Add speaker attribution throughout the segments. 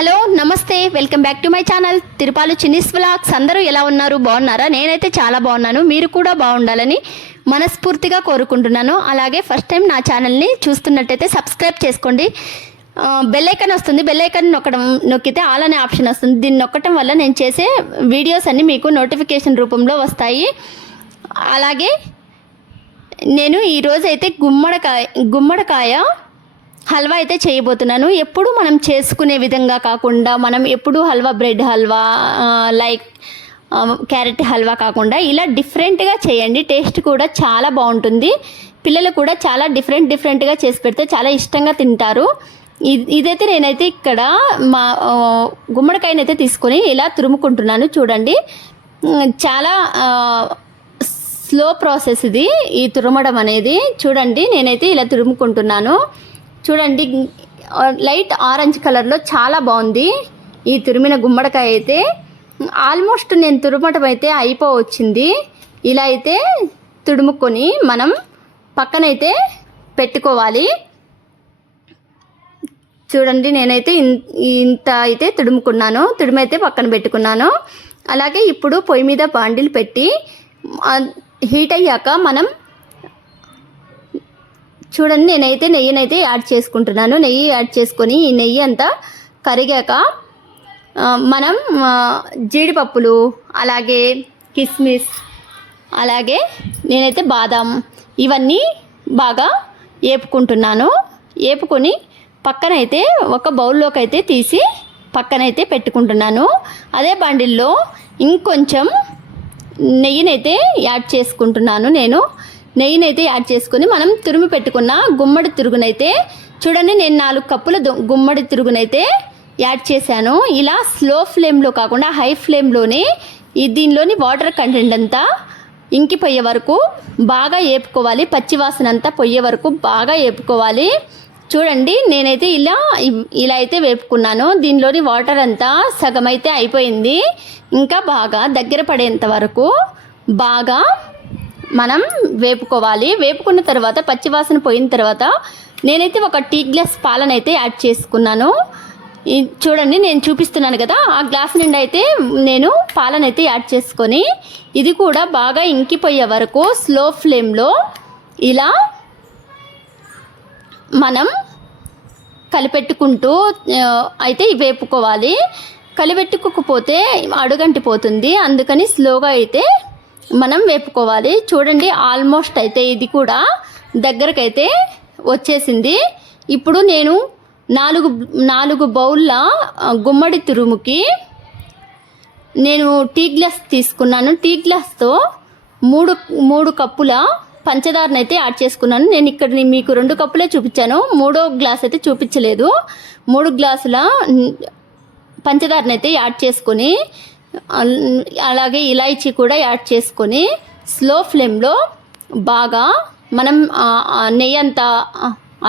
Speaker 1: Hello నమస్తే welcome back to my channel. Tirupalu Chinnis vlogs. అందరూ ఎలా ఉన్నారు? బాగున్నారా? నేనైతే చాలా బాగున్నాను. మీరు కూడా బాగుండాలని మనస్ఫూర్తిగా కోరుకుంటున్నాను. అలాగే ఫస్ట్ టైం నా ఛానల్ని చూస్తున్నట్టయితే సబ్స్క్రైబ్ చేసుకోండి. బెల్లైకన్ బెల్ వస్తుంది. బెల్ నొక్కడం నొక్కితే ఆల్ అనే ఆప్షన్ వస్తుంది. దీన్ని నొక్కటం వల్ల నేను చేసే వీడియోస్ అన్నీ మీకు నోటిఫికేషన్ రూపంలో వస్తాయి. అలాగే నేను ఈరోజైతే గుమ్మడికాయ గుమ్మడికాయ హల్వా అయితే చేయబోతున్నాను. ఎప్పుడు మనం చేసుకునే విధంగా కాకుండా మనం ఎప్పుడు halwa bread halwa like carrot halwa కాకుండా ఇలా డిఫరెంట్గా చేయండి. టేస్ట్ కూడా చాలా బాగుంటుంది. పిల్లలు కూడా చాలా డిఫరెంట్ డిఫరెంట్గా చేసి పెడితే చాలా ఇష్టంగా తింటారు. ఇది ఇదైతే నేనైతే ఇక్కడ మా గుమ్మడికాయనైతే తీసుకొని ఇలా తురుముకుంటున్నాను. చూడండి. చాలా స్లో ప్రాసెస్ ఇది ఈ తురమడం అనేది. చూడండి నేనైతే ఇలా తురుముకుంటున్నాను. చూడండి లైట్ ఆరెంజ్ కలర్లో చాలా బాగుంది. ఈ తురిమిన గుమ్మడికాయ అయితే ఆల్మోస్ట్ నేను తురుమటం అయితే అయిపోవచ్చింది. ఇలా అయితే తుడుముకొని మనం పక్కనైతే పెట్టుకోవాలి. చూడండి నేనైతే ఇన్- ఇంత అయితే తుడుముకున్నాను. తుడిమైతే పక్కన పెట్టుకున్నాను. అలాగే ఇప్పుడు పొయ్యి మీద బాండిల్ పెట్టి హీట్ అయ్యాక మనం చూడండి నేనైతే నెయ్యినైతే యాడ్ చేసుకుంటున్నాను. నెయ్యి యాడ్ చేసుకొని ఈ నెయ్యి అంతా కరిగాక మనం జీడిపప్పులు అలాగే కిస్మిస్ అలాగే నేనైతే బాదాం ఇవన్నీ బాగా ఏపుకుంటున్నాను. ఏపుకొని పక్కనైతే ఒక బౌల్లోకి అయితే తీసి పక్కనైతే పెట్టుకుంటున్నాను. అదే బండిల్లో ఇంకొంచెం నెయ్యినైతే యాడ్ చేసుకుంటున్నాను నేను. నెయ్యినైతే యాడ్ చేసుకొని మనం తురిమి పెట్టుకున్న గుమ్మడి తిరుగునైతే చూడండి నేను నాలుగు కప్పుల గుమ్మడి తిరుగునైతే యాడ్ చేశాను. ఇలా స్లో ఫ్లేమ్లో కాకుండా హై ఫ్లేమ్లోనే ఈ దీనిలోని వాటర్ కంటెంట్ అంతా ఇంకిపోయే వరకు బాగా ఏపుకోవాలి. పచ్చివాసన అంతా పొయ్యే వరకు బాగా ఏపుకోవాలి. చూడండి నేనైతే ఇలా ఇలా అయితే వేపుకున్నాను. దీనిలోని వాటర్ అంతా సగం అయితే అయిపోయింది. ఇంకా బాగా దగ్గర పడేంత వరకు బాగా మనం వేపుకోవాలి. వేపుకున్న తర్వాత పచ్చివాసన పోయిన తర్వాత నేనైతే ఒక టీ గ్లాస్ పాలనైతే యాడ్ చేసుకున్నాను. చూడండి నేను చూపిస్తున్నాను కదా ఆ గ్లాస్ నిండా అయితే నేను పాలనైతే యాడ్ చేసుకొని ఇది కూడా బాగా ఇంకిపోయే వరకు స్లో ఫ్లేమ్లో ఇలా మనం కలిపెట్టుకుంటూ అయితే వేపుకోవాలి. కలిపెట్టుకోకపోతే అడుగంటిపోతుంది. అందుకని స్లోగా అయితే మనం వేపుకోవాలి. చూడండి ఆల్మోస్ట్ అయితే ఇది కూడా దగ్గరకైతే వచ్చేసింది. ఇప్పుడు నేను నాలుగు నాలుగు బౌల్ల గుమ్మడి తురుముకి నేను టీ గ్లాస్ తీసుకున్నాను. టీ గ్లాస్తో మూడు మూడు కప్పుల పంచదారను అయితే యాడ్ చేసుకున్నాను. నేను ఇక్కడ మీకు రెండు కప్పులే చూపించాను. మూడో గ్లాస్ అయితే చూపించలేదు. మూడు గ్లాసుల న్- పంచదారను అయితే యాడ్ చేసుకొని అలాగే ఇలాయచీ కూడా యాడ్ చేసుకొని స్లో ఫ్లేమ్లో బాగా మనం నెయ్యి అంతా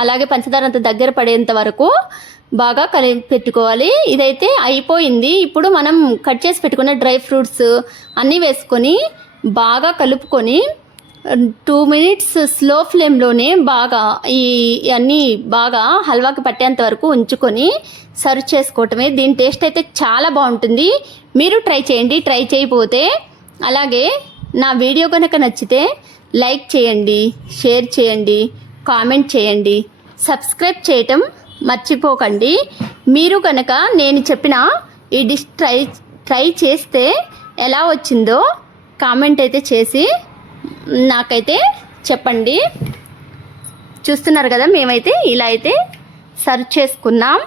Speaker 1: అలాగే పంచదార అంత దగ్గర పడేంత వరకు బాగా కలి పెట్టుకోవాలి. ఇదైతే అయిపోయింది. ఇప్పుడు మనం కట్ చేసి పెట్టుకున్న డ్రై ఫ్రూట్స్ అన్నీ వేసుకొని బాగా కలుపుకొని టూ మినిట్స్ స్లో ఫ్లేమ్లోనే బాగా ఈ అన్నీ బాగా హల్వాకి పట్టేంత వరకు ఉంచుకొని సర్వ్ చేసుకోవటమే. దీని టేస్ట్ అయితే చాలా బాగుంటుంది. మీరు ట్రై చేయండి. ట్రై చేయకపోతే అలాగే నా వీడియో కనుక నచ్చితే లైక్ చేయండి షేర్ చేయండి కామెంట్ చేయండి. సబ్స్క్రైబ్ చేయటం మర్చిపోకండి. మీరు కనుక నేను చెప్పిన ఈ డిష్ ట్రై ట్రై చేస్తే ఎలా వచ్చిందో కామెంట్ అయితే చేసి నాకైతే చెప్పండి. చూస్తున్నారు కదా మేమైతే ఇలా అయితే సర్వ్ చేసుకున్నాం.